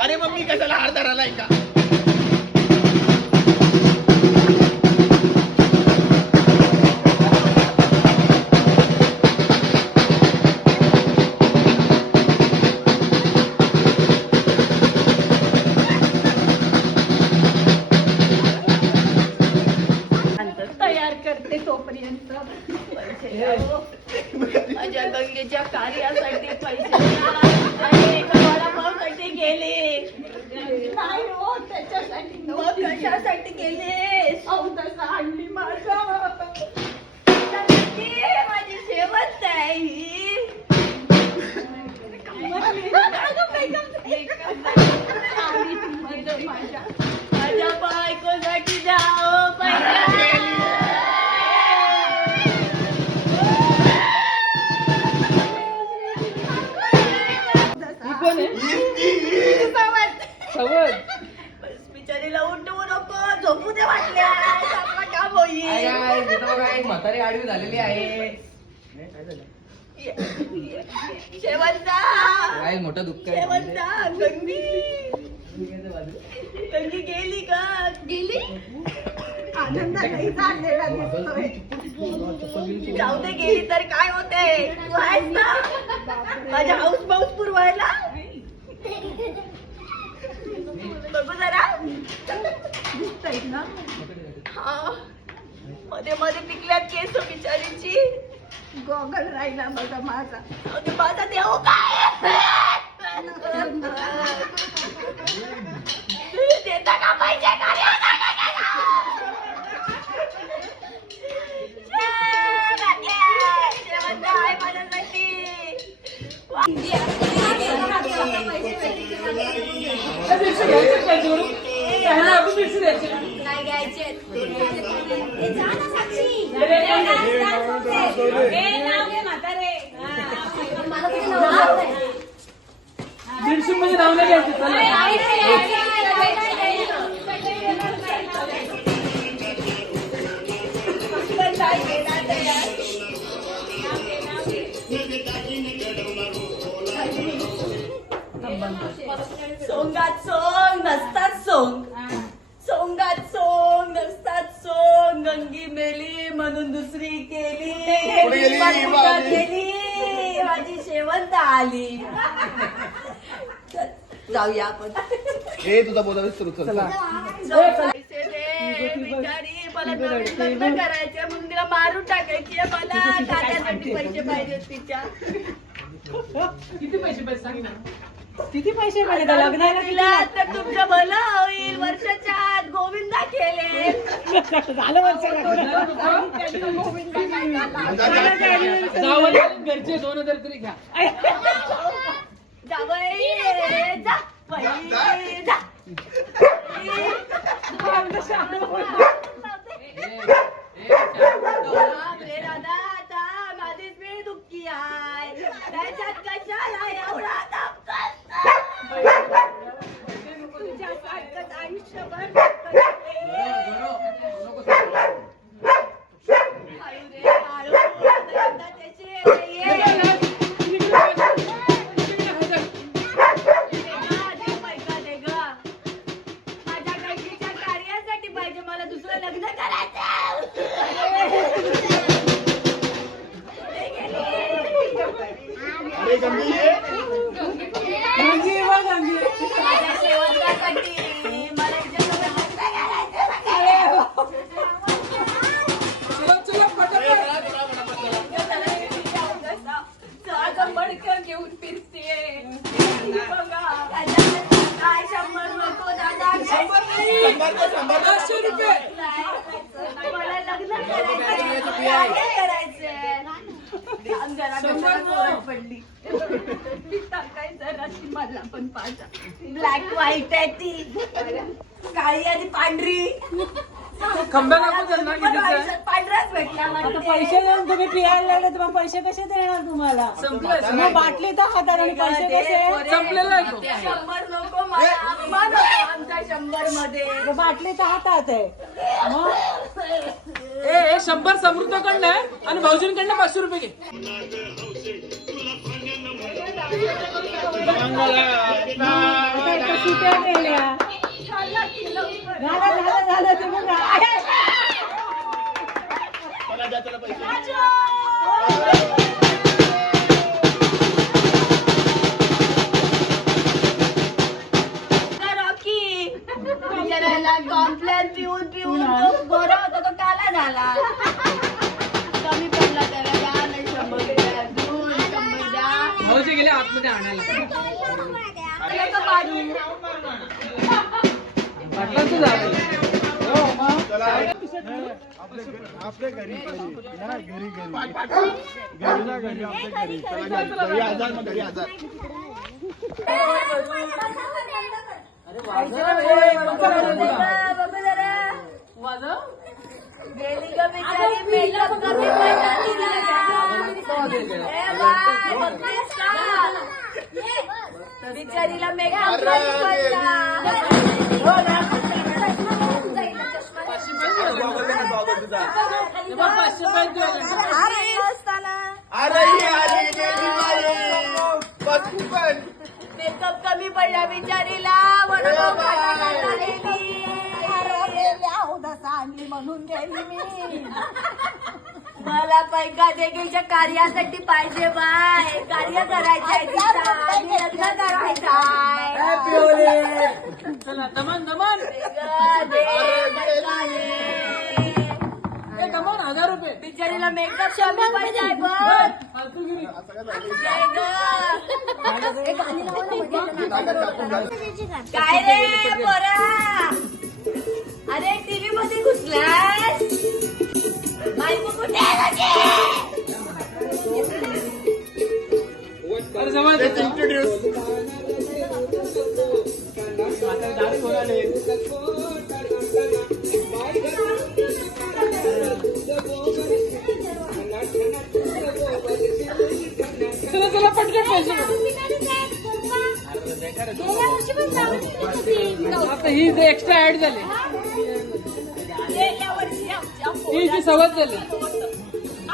अरे मम्मी कशाला हार धरायला का? तयार करते तोपर्यंत माझ्या गंगेच्या कार्यासाठी पैसे वडापावसाठी गेले नाही हो त्याच्यासाठी कशासाठी गेले तसा आणली माझा माझी शेवट आहे ही माझ्या बायकोसाठी जाओ बिचारीला उठवू नको झोपू दे वाटल्या काम होईल म्हातारी आडवी झालेली आहे. शेवंता काय मोठं दुःख आहे. शेवंता गंगी गंगी गेली का गेली आनंद नाही झालेला दिसतोय जाऊ दे गेली तर काय होते तू आहेस ना माझ्या हाऊस बाऊस पुरवायला बघू जरा दिसतंय ना हा मध्ये मध्ये पिकल्या केस बिचारीची गॉगल राहिला बघा माझा माझा देऊ काय देता का पाहिजे नाही घ्यायचे दीडशे मध्ये नाव नाही घ्यायचे सोंगात सोंग नसतात सोंग सोंगात सोंग नसतात सोंग गंगी मेली म्हणून दुसरी केली माझी शेवंत आली जाऊया आपण तुझा बोला सुरू पैसे दे बिचारी मला लग्न करायचे म्हणून तिला मारून टाकायची मला खात्यासाठी पैसे पाहिजे तिच्या किती पैसे सांग ना किती पैसे पाहिजे लग्नाला तिला तर तुमचं भलं होईल वर्षाच्या आत गोविंदा केले झालं वर्षाला घरचे 2000 तरी घ्या जावई जा जा दादा आता माझीच मी दुःखी आहे त्याच्यात कशाला एवढा तुझ्यासारखंच आयुष्यभर माझ्या गंगेच्या कार्यासाठी पाहिजे मला दुसरं लग्न करायचं घेऊन फिरते काय 100 नको दादा 500 रुपये मला लग्न करायचं पडली टाकायचं जराशी मला पण पाजा. ब्लॅक व्हाईट आहे ती, काळी आणि पांढरी. खंब्याला पण त्यांना कितीचं आहे? पांढराच भेटला मला आता ते. पैसे देऊन तुम्ही पियायला लागले तर मग पैसे कसे देणार तुम्हाला? मग बाटली तर हातात आणि पैसे कसे? संपलेला आहे तो. 100 नको मला, अपमान होतो आमच्या 100 मध्ये. मग बाटली तर हातात आहे. मग ए 100 समृद्धकडनं आहे आणि भाऊजींकडनं 500 रुपये घे. आता इथं सुट्या गेल्या. झालं तुम्ही चला द्या त्याला पैसे. रॉकी बिचारायला कॉम्प्लेन पिऊन पिऊन तो गोरा होता तो काला झाला. कमी पडला त्याला, द्या नाही 100 द्या, दोन 100 द्या. भाऊजी गेले आतमध्ये आणायला. आलं का पाणी? बाटलाचं झालं. आपल्या घरी ना घरी ना घरी आपल्या घरी घरी हजार मग घरी हजार. बघू जरा. गेली का बिचारी, मेकअप कमी पडला तिला. ए बाय, बघतेस का? बिचारीला मेकअप कमी पडला. मेकअप कमी पडला बिचारीला, वडापाव खाता गेली. आणली म्हणून गेली मी. मला पैका देखीलच्या कार्यासाठी पाहिजे बाय. कार्य करायचंय तिचा, आणि लग्न करायचंय. चला दमन दमन. ए दमन 1000 रुपये. बिचारीला मेकअप कमी पाहिजे बघ. फालतूगिरी. काय रे पोरा, अरे टीव्ही मध्ये घुसलास? बायको कुठे आहे माझी? अरे जवळ Let's introduce. चला चला पटकन पैसे. आता ही जे एक्स्ट्रा ऍड झाली, गेल्या वर्षी आमच्या ही जी सवत झाली.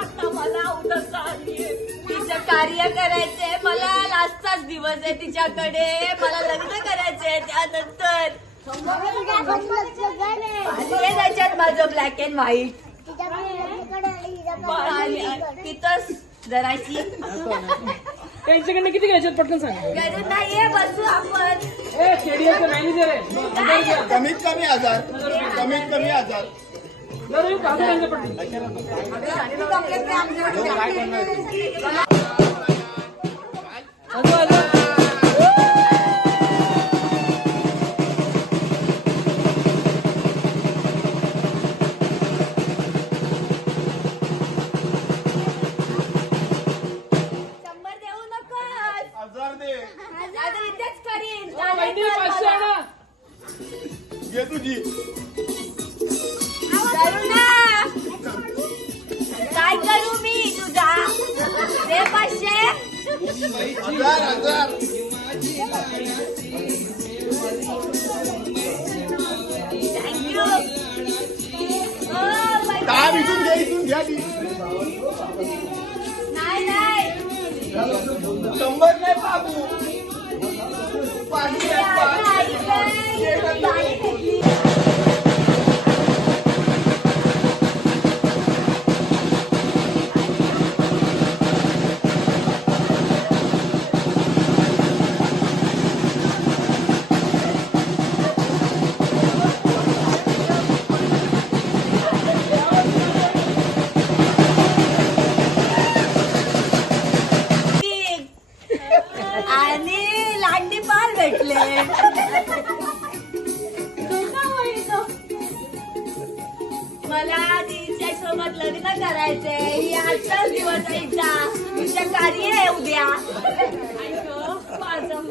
आता मला उद्या आलीये. तिचं कार्य करायचंय मला. लास्टचाच दिवस आहे तिच्याकडे. मला लग्न करायचंय त्यानंतर. हे त्याच्यात माझं ब्लॅक अँड व्हाईट. तिथंच जराशी त्यांच्याकडनं किती घ्यायच्यात पटकन सांगा. गरज नाहीये, बसू आपण. ए केडीएचं मॅनेजर आहे. 1000 घ्या. कमीत कमी 1000. कमीत कमी 1000. जरा येऊ का? आता पटकन. अजून अजून. शंभर देऊ नकोस. 1000 दे. आता मी तेच करीन. वहिनी 500 आणा. घे तुझी. करू ना. काय करू मी तुझा? दे 500. 1000. थँक्यू. काम इथून घ्या, इथून घ्या ती. नाही नाही. 100 नाही बाबू. पाणी आहे, पाणी. आणि लांडी पाल भेटले. मला तिच्यासोबत लग्न करायचंय. ही आजचाच दिवस आहे हिचा. तिचं कार्य आहे उद्या. माझं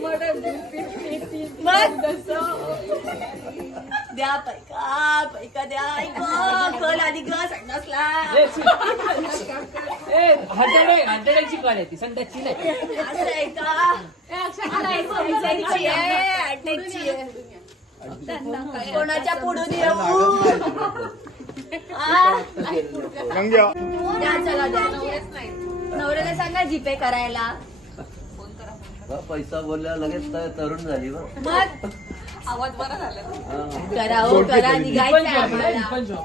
मग द्या पैका पैका द्या ऐक कल आधी ग संडासला हंड्रेडची कॉल आहे ती संध्याची नाही. असं आहे का अटॅकची आहे. कोणाच्या पुढून येऊ मग घ्या. द्या चला द्या नवऱ्याला सांगा जीपे करायला. पैसा बोलल्या लगेच तरुण झाली बा. मग करा हो करा निघायचं आम्हाला. पण जॉब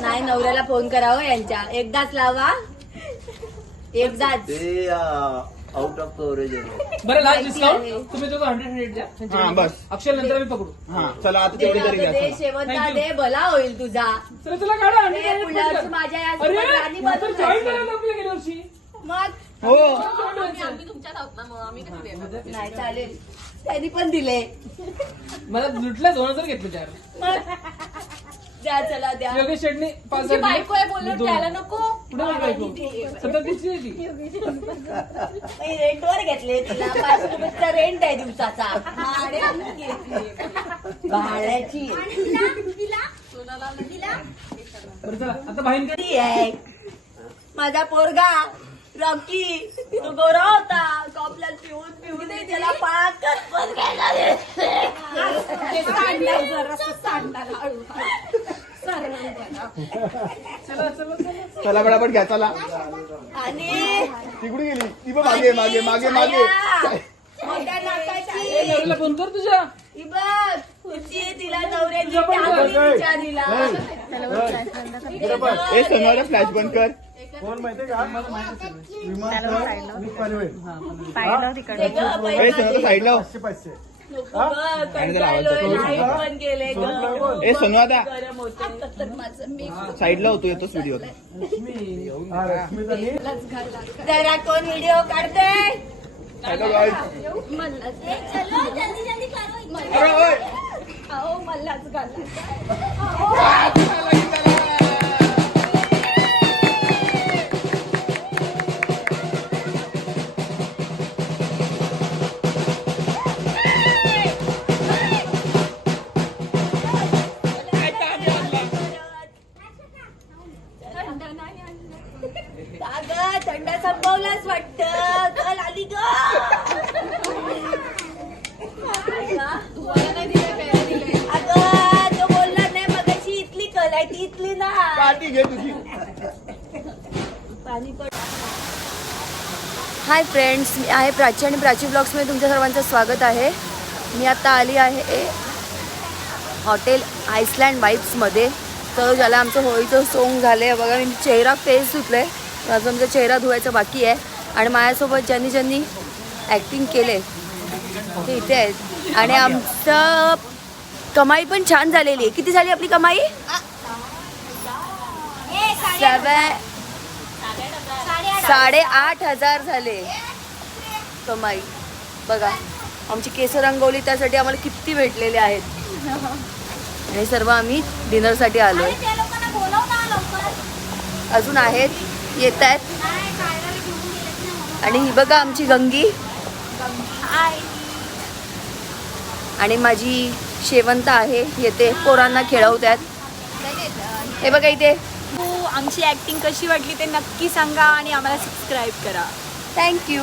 नाही नवऱ्याला फोन करावं यांच्या एकदाच लावा एकदाच. ते आउट ऑफ कव्हरेज आहे. बरं लास्ट माहिती डिस्काउंट आहे. तुम्ही तो 100 द्या. हा, बस. अक्षय नंतर मी पकडू. हा चला आता दे तेवढे ना, तरी घ्या. दे चला. Shevanta Thank you. दे भला होईल तुझा. चला तुला काढा ते पुढल्या वर्षी माझ्या या अरे राणी नंतर बनून जॉईन जायचं. करा आपल्या गेल्या वर्षी. मग हो नाही चालेल त्यांनी पण दिले. मला लुटलं 2000 घेतले चार. मग द्या चला द्या. योगेश शेटणी 5000 बायको आहे बोलून त्याला नको. पुढे माझी बायको सतत तिची आहे ती. रेंटवर घेतले तिला 500 रुपयाचा रेंट आहे दिवसाचा. भाड्याची बरं चला आता बाहेर काय ती आहे माझा पोरगा रॉकी. तो गोरा होता कॉपला पिऊन पिऊन त्याला पाकच पण घ्यायला चला चला चला. चला बडाबड घ्या चला. आणि तिकडे गेली ती पण मागे मागे मागे मागे. मोठ्या ए, नाकाची नवऱ्याला फोन कर तुझ्या. ही बघ तुझी तिला नवऱ्याची टाकली तिच्या दिला. ए सोनाला फ्लॅश बंद कर. कोण माहितीये का विमान आणि पनवेल ते गं, ए सोनाला साईडला हो. 500 नको गं, कंटाळलोय, लाईट पण गेले गं. ए सोनू आता गरम होतं. माझं मी साईडला होतो येतोच व्हिडिओ. हा रश्मीतानी जरा कोण व्हिडिओ काढते. Hello guys. अरे ओय. अगं थंड संपवलाच वाटतं. कल आली ग. अगं तो बोलला नाही मगाशी इथली कल आहे ती इथली ना. पार्टी घे तुझी. हाय फ्रेंड्स, मी आहे प्राची आणि प्राची ब्लॉग्समध्ये तुमच्या सर्वांचं स्वागत आहे. मी आता आली आहे हॉटेल आईसलँड वाईब्समध्ये. तर ज्याला आमचं होळीचं सोंग झालं आहे बघा. मी चेहरा फेस धुतलं आहे, अजून आमचा चेहरा धुवायचा बाकी आहे. आणि माझ्यासोबत ज्यांनी ज्यांनी ॲक्टिंग केले ते इथे आहेत. आणि आमचं कमाई पण छान झालेली आहे. किती झाली आपली कमाई? 8,500 झाले कमाई. बघा आमची केस रंगवली त्यासाठी आम्हाला किती भेटलेले आहेत. आणि सर्व आम्ही डिनरसाठी आलो आहे. अजून आहेत येत आहेत. आणि ही बघा आमची गंगी आणि माझी शेवंत आहे येते पोरांना खेळवतात. हे बघा इथे. आमची ॲक्टिंग कशी वाटली ते नक्की सांगा आणि आम्हाला सबस्क्राईब करा. थँक्यू.